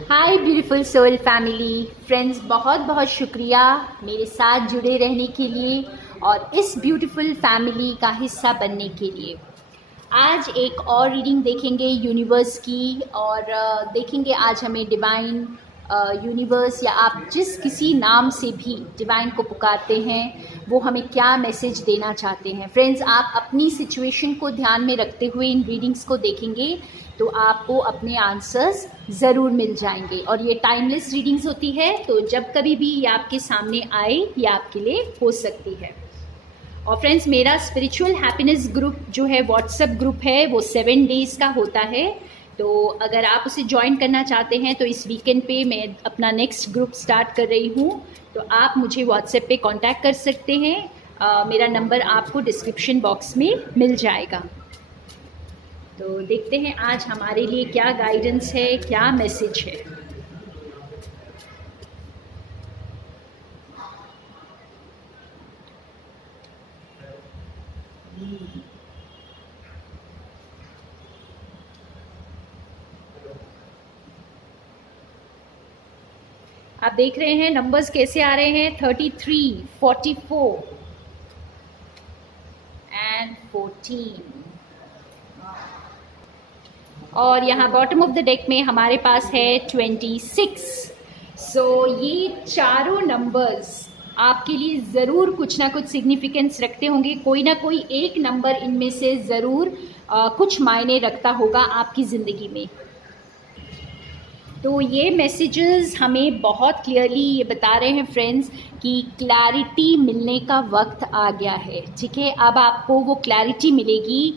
हाय beautiful soul family friends, बहुत बहुत शुक्रिया मेरे साथ जुड़े रहने के लिए और इस ब्यूटीफुल फैमिली का हिस्सा बनने के लिए। आज एक और रीडिंग देखेंगे यूनिवर्स की और देखेंगे आज हमें डिवाइन यूनिवर्स या आप जिस किसी नाम से भी डिवाइन को पुकारते हैं वो हमें क्या मैसेज देना चाहते हैं। फ्रेंड्स, आप अपनी सिचुएशन को ध्यान में रखते हुए इन रीडिंग्स को देखेंगे तो आपको अपने आंसर्स ज़रूर मिल जाएंगे। और ये टाइमलेस रीडिंग्स होती है, तो जब कभी भी ये आपके सामने आए ये आपके लिए हो सकती है। और फ्रेंड्स, मेरा स्पिरिचुअल हैप्पीनेस ग्रुप जो है व्हाट्सएप ग्रुप है वो 7 डेज़ का होता है। तो अगर आप उसे ज्वाइन करना चाहते हैं तो इस वीकेंड पे मैं अपना नेक्स्ट ग्रुप स्टार्ट कर रही हूँ, तो आप मुझे व्हाट्सएप पे कांटेक्ट कर सकते हैं। मेरा नंबर आपको डिस्क्रिप्शन बॉक्स में मिल जाएगा। तो देखते हैं आज हमारे लिए क्या गाइडेंस है, क्या मैसेज है। आप देख रहे हैं नंबर्स कैसे आ रहे हैं, 33, 44 एंड 14। और यहाँ बॉटम ऑफ द डेक में हमारे पास है 26। सो ये चारों नंबर्स आपके लिए ज़रूर कुछ ना कुछ सिग्निफिकेंस रखते होंगे। कोई ना कोई एक नंबर इनमें से ज़रूर कुछ मायने रखता होगा आपकी ज़िंदगी में। तो ये मैसेजेस हमें बहुत क्लियरली ये बता रहे हैं फ्रेंड्स कि क्लैरिटी मिलने का वक्त आ गया है। ठीक है, अब आपको वो क्लैरिटी मिलेगी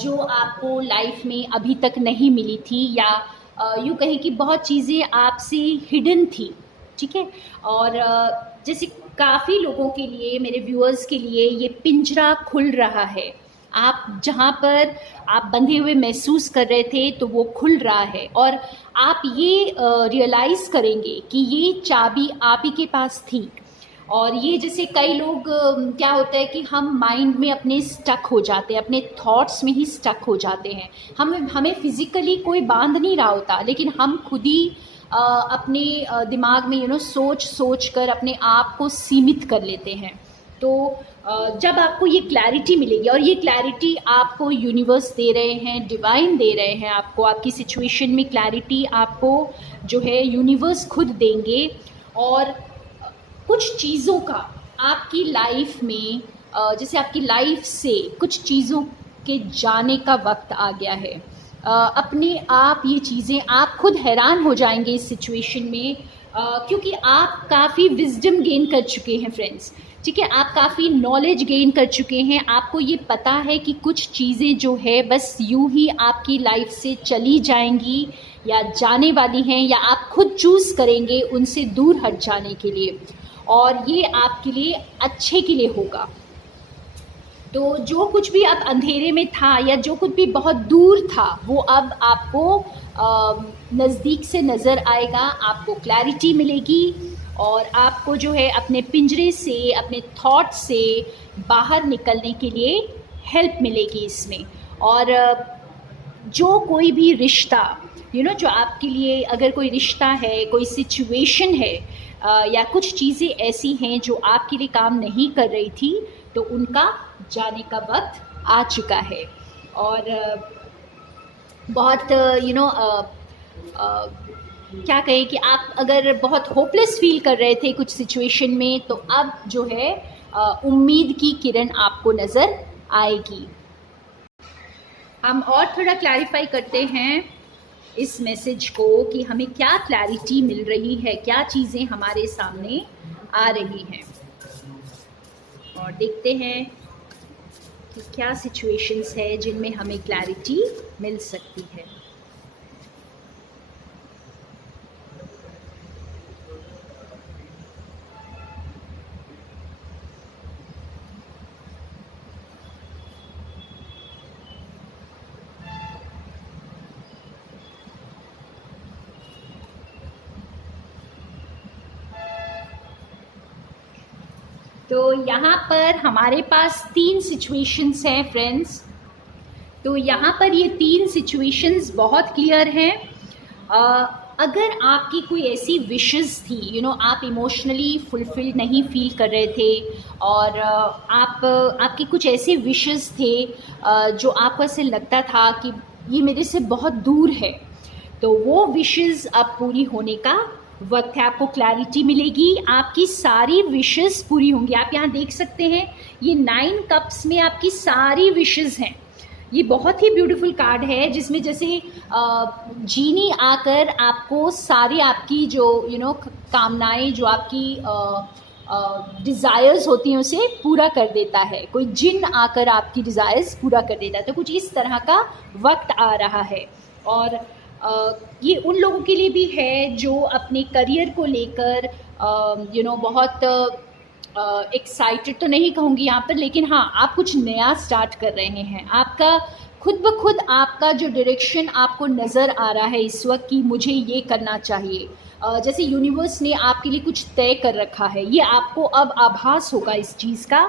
जो आपको लाइफ में अभी तक नहीं मिली थी, या यूँ कहें कि बहुत चीज़ें आपसे हिडन थी। ठीक है, और जैसे काफ़ी लोगों के लिए, मेरे व्यूअर्स के लिए ये पिंजरा खुल रहा है। आप जहाँ पर आप बंधे हुए महसूस कर रहे थे तो वो खुल रहा है, और आप ये रियलाइज़ करेंगे कि ये चाबी आप ही के पास थी। और ये जैसे कई लोग क्या होता है कि हम माइंड में अपने स्टक हो जाते हैं, अपने थॉट्स में ही स्टक हो जाते हैं। हमें फिज़िकली कोई बांध नहीं रहा होता, लेकिन हम खुद ही अपने दिमाग में सोच कर अपने आप को सीमित कर लेते हैं। तो जब आपको ये क्लैरिटी मिलेगी, और ये क्लैरिटी आपको यूनिवर्स दे रहे हैं, डिवाइन दे रहे हैं आपको, आपकी सिचुएशन में क्लैरिटी आपको जो है यूनिवर्स खुद देंगे। और कुछ चीज़ों का आपकी लाइफ में जैसे आपकी लाइफ से कुछ चीज़ों के जाने का वक्त आ गया है। अपने आप ये चीज़ें आप खुद हैरान हो जाएंगे इस सिचुएशन में, क्योंकि आप काफ़ी विजडम गेन कर चुके हैं फ्रेंड्स। ठीक है, आप काफ़ी नॉलेज गेन कर चुके हैं। आपको ये पता है कि कुछ चीज़ें जो है बस यूं ही आपकी लाइफ से चली जाएंगी या जाने वाली हैं, या आप खुद चूज़ करेंगे उनसे दूर हट जाने के लिए, और ये आपके लिए अच्छे के लिए होगा। तो जो कुछ भी अब अंधेरे में था या जो कुछ भी बहुत दूर था वो अब आपको नज़दीक से नज़र आएगा, आपको क्लैरिटी मिलेगी, और आपको जो है अपने पिंजरे से, अपने थॉट से बाहर निकलने के लिए हेल्प मिलेगी इसमें। और जो कोई भी रिश्ता जो आपके लिए, अगर कोई रिश्ता है, कोई सिचुएशन है, या कुछ चीज़ें ऐसी हैं जो आपके लिए काम नहीं कर रही थी, तो उनका जाने का वक्त आ चुका है। और बहुत क्या कहें कि आप अगर बहुत होपलेस फील कर रहे थे कुछ सिचुएशन में, तो अब जो है उम्मीद की किरण आपको नज़र आएगी। हम और थोड़ा क्लैरिफाई करते हैं इस मैसेज को कि हमें क्या क्लैरिटी मिल रही है, क्या चीज़ें हमारे सामने आ रही हैं, और देखते हैं कि क्या सिचुएशंस है जिनमें हमें क्लैरिटी मिल सकती है। तो यहाँ पर हमारे पास 3 सिचुएशंस हैं फ्रेंड्स। तो यहाँ पर ये 3 सिचुएशंस बहुत क्लियर हैं। अगर आपकी कोई ऐसी विशेस थी, आप इमोशनली फुलफिल्ड नहीं फील कर रहे थे, और आपके कुछ ऐसे विशेस थे जो आपको ऐसे लगता था कि ये मेरे से बहुत दूर है, तो वो विशेस अब पूरी होने का वक्त है। आपको क्लैरिटी मिलेगी, आपकी सारी विशेस पूरी होंगी। आप यहाँ देख सकते हैं, ये 9 कप्स में आपकी सारी विशेस हैं। ये बहुत ही ब्यूटीफुल कार्ड है, जिसमें जैसे जीनी आकर आपको सारी आपकी जो कामनाएं, जो आपकी डिज़ायर्स होती हैं, उसे पूरा कर देता है। कोई जिन आकर आपकी डिज़ायर्स पूरा कर देता है। तो कुछ इस तरह का वक्त आ रहा है। और ये उन लोगों के लिए भी है जो अपने करियर को लेकर बहुत एक्साइटेड तो नहीं कहूँगी यहाँ पर, लेकिन हाँ, आप कुछ नया स्टार्ट कर रहे हैं। आपका खुद ब खुद आपका जो डायरेक्शन आपको नज़र आ रहा है इस वक्त कि मुझे ये करना चाहिए, जैसे यूनिवर्स ने आपके लिए कुछ तय कर रखा है, ये आपको अब आभास होगा इस चीज़ का,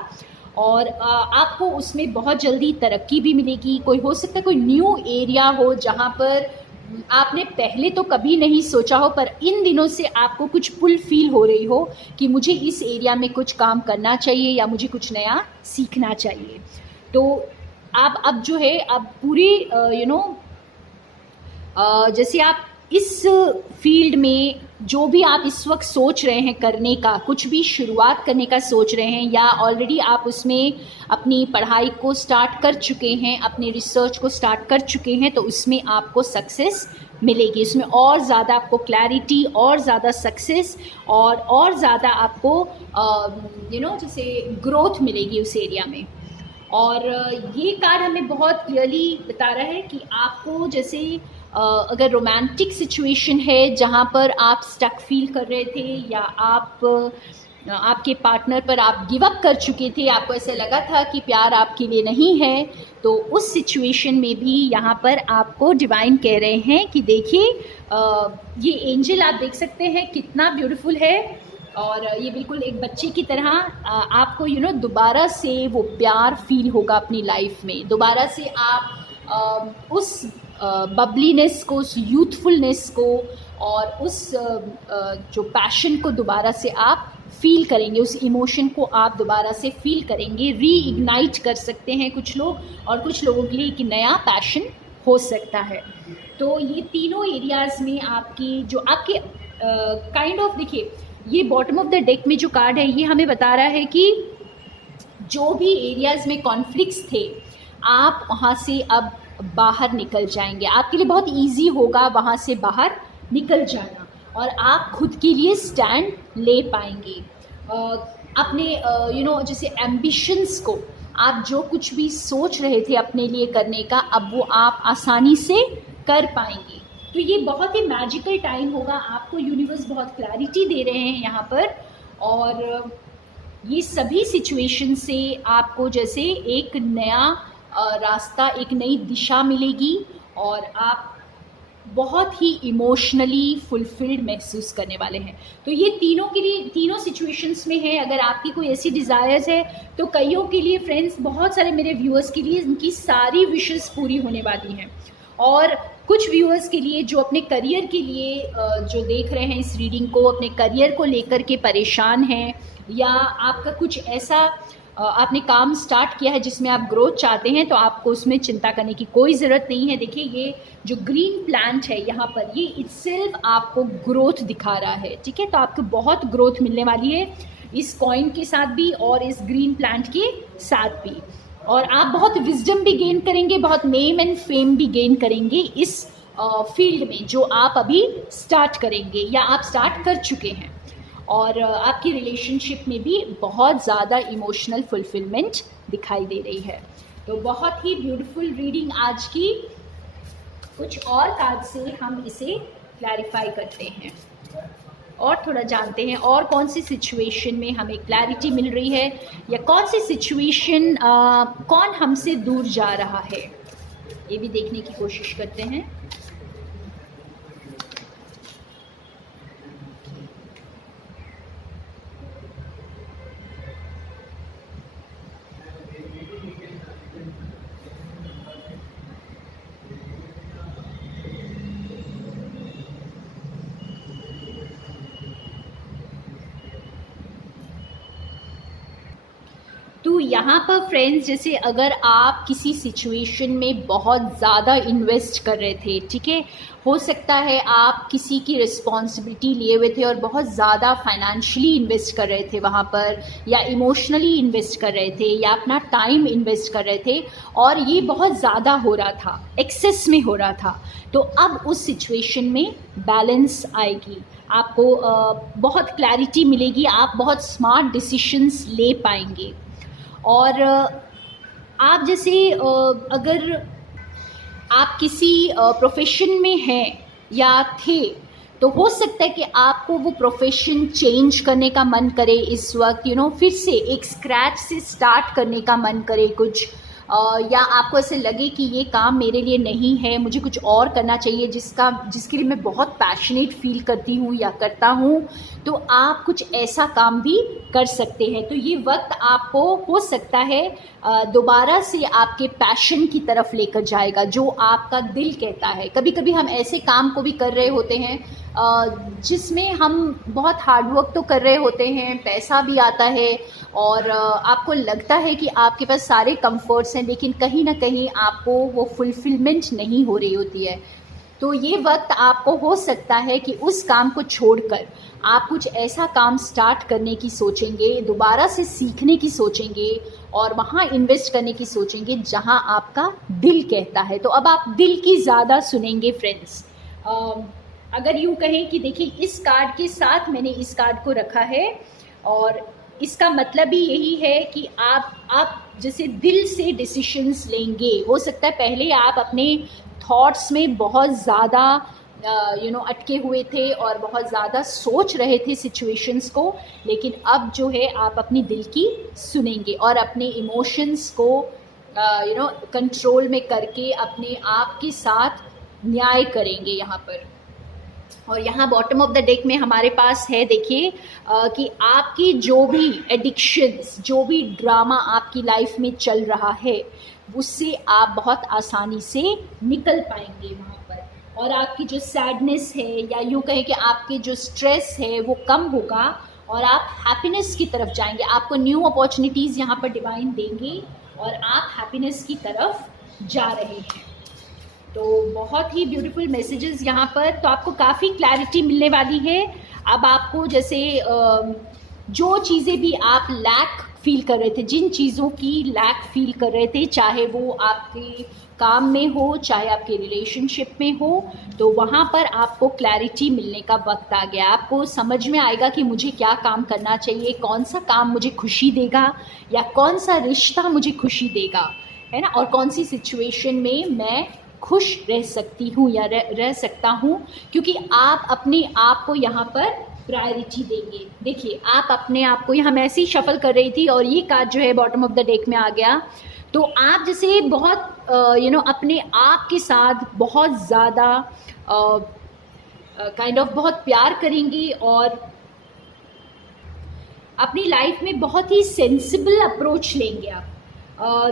और आपको उसमें बहुत जल्दी तरक्की भी मिलेगी। कोई हो सकता है कोई न्यू एरिया हो जहाँ पर आपने पहले तो कभी नहीं सोचा हो, पर इन दिनों से आपको कुछ पुल फील हो रही हो कि मुझे इस एरिया में कुछ काम करना चाहिए या मुझे कुछ नया सीखना चाहिए। तो आप अब जो है, अब पूरी जैसे आप इस फील्ड में जो भी आप इस वक्त सोच रहे हैं करने का, कुछ भी शुरुआत करने का सोच रहे हैं, या ऑलरेडी आप उसमें अपनी पढ़ाई को स्टार्ट कर चुके हैं, अपने रिसर्च को स्टार्ट कर चुके हैं, तो उसमें आपको सक्सेस मिलेगी। उसमें और ज़्यादा आपको क्लैरिटी, और ज़्यादा सक्सेस, और ज़्यादा आपको जैसे ग्रोथ मिलेगी उस एरिया में। और ये कार्ड हमें बहुत क्लियरली बता रहा है कि आपको जैसे अगर रोमांटिक सिचुएशन है जहाँ पर आप स्टक फील कर रहे थे, या आपके पार्टनर पर आप गिव अप कर चुके थे, आपको ऐसा लगा था कि प्यार आपके लिए नहीं है, तो उस सिचुएशन में भी यहाँ पर आपको डिवाइन कह रहे हैं कि देखिए, ये एंजल आप देख सकते हैं कितना ब्यूटीफुल है, और ये बिल्कुल एक बच्चे की तरह आपको दोबारा से वो प्यार फील होगा अपनी लाइफ में। दोबारा से आप उस बबलीनेस को, उस यूथफुलनेस को, और उस जो पैशन को दोबारा से आप फील करेंगे, उस इमोशन को आप दोबारा से फील करेंगे, रीइग्नाइट कर सकते हैं कुछ लोग, और कुछ लोगों के लिए एक नया पैशन हो सकता है। तो ये तीनों एरियाज़ में आपकी जो आपके काइंड ऑफ, देखिए ये बॉटम ऑफ द डेक में जो कार्ड है, ये हमें बता रहा है कि जो भी एरियाज़ में कॉन्फ्लिक्ट्स थे, आप वहाँ से अब बाहर निकल जाएंगे। आपके लिए बहुत इजी होगा वहाँ से बाहर निकल जाना, और आप खुद के लिए स्टैंड ले पाएंगे। अपने जैसे एम्बिशंस को, आप जो कुछ भी सोच रहे थे अपने लिए करने का, अब वो आप आसानी से कर पाएंगे। तो ये बहुत ही मैजिकल टाइम होगा। आपको यूनिवर्स बहुत क्लैरिटी दे रहे हैं यहाँ पर, और ये सभी सिचुएशन से आपको जैसे एक नया रास्ता, एक नई दिशा मिलेगी, और आप बहुत ही इमोशनली फुलफिल्ड महसूस करने वाले हैं। तो ये तीनों के लिए, तीनों सिचुएशंस में है। अगर आपकी कोई ऐसी डिज़ायर्स है, तो कईयों के लिए फ्रेंड्स, बहुत सारे मेरे व्यूअर्स के लिए इनकी सारी विशेस पूरी होने वाली हैं, और कुछ व्यूअर्स के लिए जो अपने करियर के लिए जो देख रहे हैं इस रीडिंग को, अपने करियर को लेकर के परेशान हैं, या आपका कुछ ऐसा आपने काम स्टार्ट किया है जिसमें आप ग्रोथ चाहते हैं, तो आपको उसमें चिंता करने की कोई ज़रूरत नहीं है। देखिए, ये जो ग्रीन प्लांट है यहाँ पर, ये इटसेल्फ आपको ग्रोथ दिखा रहा है, ठीक है। तो आपको बहुत ग्रोथ मिलने वाली है इस कॉइन के साथ भी, और इस ग्रीन प्लांट के साथ भी, और आप बहुत विजडम भी गेन करेंगे, बहुत नेम एंड फेम भी गेन करेंगे इस फील्ड में जो आप अभी स्टार्ट करेंगे या आप स्टार्ट कर चुके हैं। और आपकी रिलेशनशिप में भी बहुत ज़्यादा इमोशनल फुलफिलमेंट दिखाई दे रही है। तो बहुत ही ब्यूटीफुल रीडिंग आज की। कुछ और कार्ड से हम इसे क्लैरिफाई करते हैं और थोड़ा जानते हैं, और कौन सी सिचुएशन में हमें क्लैरिटी मिल रही है, या कौन सी सिचुएशन कौन हमसे दूर जा रहा है, ये भी देखने की कोशिश करते हैं। तो यहाँ पर फ्रेंड्स, जैसे अगर आप किसी सिचुएशन में बहुत ज़्यादा इन्वेस्ट कर रहे थे, ठीक है, हो सकता है आप किसी की रिस्पॉन्सिबिलिटी लिए हुए थे और बहुत ज़्यादा फाइनेंशियली इन्वेस्ट कर रहे थे वहाँ पर, या इमोशनली इन्वेस्ट कर रहे थे, या अपना टाइम इन्वेस्ट कर रहे थे, और ये बहुत ज़्यादा हो रहा था, एक्सेस में हो रहा था, तो अब उस सिचुएशन में बैलेंस आएगी, आपको बहुत क्लैरिटी मिलेगी, आप बहुत स्मार्ट डिसीशंस ले पाएंगे। और आप जैसे अगर आप किसी प्रोफेशन में हैं या थे, तो हो सकता है कि आपको वो प्रोफेशन चेंज करने का मन करे इस वक्त, फिर से एक स्क्रैच से स्टार्ट करने का मन करे कुछ, या आपको ऐसे लगे कि ये काम मेरे लिए नहीं है, मुझे कुछ और करना चाहिए जिसके लिए मैं बहुत पैशनेट फील करती हूँ या करता हूँ, तो आप कुछ ऐसा काम भी कर सकते हैं। तो ये वक्त आपको हो सकता है दोबारा से आपके पैशन की तरफ लेकर जाएगा, जो आपका दिल कहता है। कभी कभी हम ऐसे काम को भी कर रहे होते हैं जिसमें हम बहुत हार्डवर्क तो कर रहे होते हैं, पैसा भी आता है, और आपको लगता है कि आपके पास सारे कंफर्ट्स हैं, लेकिन कहीं ना कहीं आपको वो फुलफिलमेंट नहीं हो रही होती है। तो ये वक्त आपको हो सकता है कि उस काम को छोड़कर आप कुछ ऐसा काम स्टार्ट करने की सोचेंगे, दोबारा से सीखने की सोचेंगे, और वहाँ इन्वेस्ट करने की सोचेंगे जहाँ आपका दिल कहता है। तो अब आप दिल की ज़्यादा सुनेंगे फ्रेंड्स। अगर यूँ कहें कि देखिए, इस कार्ड के साथ मैंने इस कार्ड को रखा है, और इसका मतलब ही यही है कि आप जैसे दिल से डिसीशंस लेंगे। हो सकता है पहले आप अपने थॉट्स में बहुत ज़्यादा अटके हुए थे और बहुत ज़्यादा सोच रहे थे सिचुएशंस को, लेकिन अब जो है आप अपनी दिल की सुनेंगे और अपने इमोशंस को कंट्रोल में करके अपने आप के साथ न्याय करेंगे यहाँ पर। और यहाँ बॉटम ऑफ द डेक में हमारे पास है, देखिए कि आपकी जो भी एडिक्शंस, जो भी ड्रामा आपकी लाइफ में चल रहा है, उससे आप बहुत आसानी से निकल पाएंगे वहाँ पर, और आपकी जो सैडनेस है, या यूँ कहें कि आपके जो स्ट्रेस है, वो कम होगा और आप हैप्पीनेस की तरफ जाएंगे। आपको न्यू अपॉर्चुनिटीज़ यहाँ पर डिवाइन देंगे और आप हैप्पीनेस की तरफ जा रहे हैं। तो बहुत ही ब्यूटीफुल मैसेजेस यहाँ पर। तो आपको काफ़ी क्लैरिटी मिलने वाली है। अब आपको जैसे जो चीज़ें भी आप लैक फील कर रहे थे, जिन चीज़ों की लैक फील कर रहे थे, चाहे वो आपके काम में हो, चाहे आपके रिलेशनशिप में हो, तो वहाँ पर आपको क्लैरिटी मिलने का वक्त आ गया। आपको समझ में आएगा कि मुझे क्या काम करना चाहिए, कौन सा काम मुझे खुशी देगा, या कौन सा रिश्ता मुझे खुशी देगा, है ना, और कौन सी सिचुएशन में मैं खुश रह सकती हूँ या रह सकता हूँ, क्योंकि आप अपने आप को यहाँ पर प्रायोरिटी देंगे। देखिए, आप अपने आप को, यहाँ मैं ऐसे ही शफल कर रही थी और ये कार्ड जो है बॉटम ऑफ द डेक में आ गया। तो आप जैसे बहुत अपने आप के साथ बहुत ज़्यादा काइंड ऑफ बहुत प्यार करेंगी, और अपनी लाइफ में बहुत ही सेंसिबल अप्रोच लेंगे आप।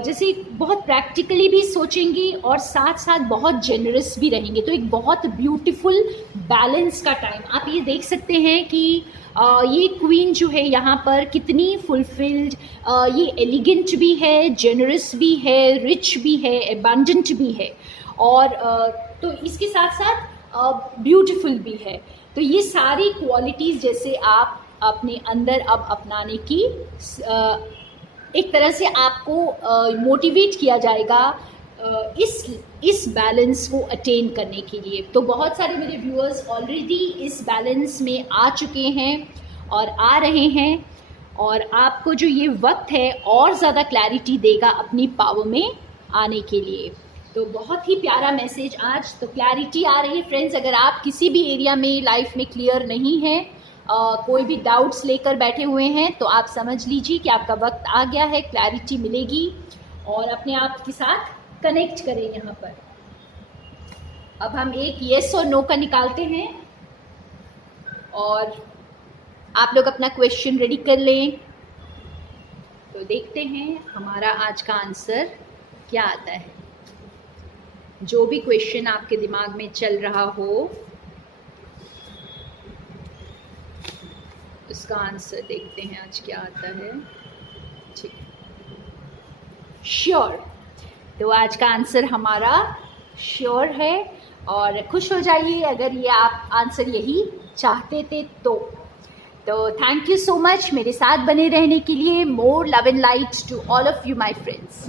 जैसे बहुत प्रैक्टिकली भी सोचेंगी और साथ साथ बहुत जेनरस भी रहेंगे। तो एक बहुत ब्यूटीफुल बैलेंस का टाइम आप ये देख सकते हैं कि ये क्वीन जो है यहाँ पर कितनी फुलफिल्ड, ये एलिगेंट भी है, जेनरस भी है, रिच भी है, एबंडेंट भी है, और तो इसके साथ साथ ब्यूटीफुल भी है। तो ये सारी क्वालिटीज़ जैसे आप अपने अंदर अब अपनाने की एक तरह से आपको मोटिवेट किया जाएगा इस बैलेंस को अटेन करने के लिए। तो बहुत सारे मेरे व्यूअर्स ऑलरेडी इस बैलेंस में आ चुके हैं और आ रहे हैं, और आपको जो ये वक्त है और ज़्यादा क्लैरिटी देगा अपनी पावर में आने के लिए। तो बहुत ही प्यारा मैसेज आज। तो क्लैरिटी आ रही है फ्रेंड्स। अगर आप किसी भी एरिया में लाइफ में क्लियर नहीं है, कोई भी डाउट्स लेकर बैठे हुए हैं, तो आप समझ लीजिए कि आपका वक्त आ गया है, क्लैरिटी मिलेगी, और अपने आप के साथ कनेक्ट करें यहाँ पर। अब हम एक येस और नो का निकालते हैं, और आप लोग अपना क्वेश्चन रेडी कर लें। तो देखते हैं हमारा आज का आंसर क्या आता है। जो भी क्वेश्चन आपके दिमाग में चल रहा हो, उसका आंसर देखते हैं आज क्या आता है। ठीक है, श्योर। तो आज का आंसर हमारा श्योर है, और खुश हो जाइए अगर ये आप आंसर यही चाहते थे तो थैंक यू सो मच मेरे साथ बने रहने के लिए। More love and light to all of you my friends.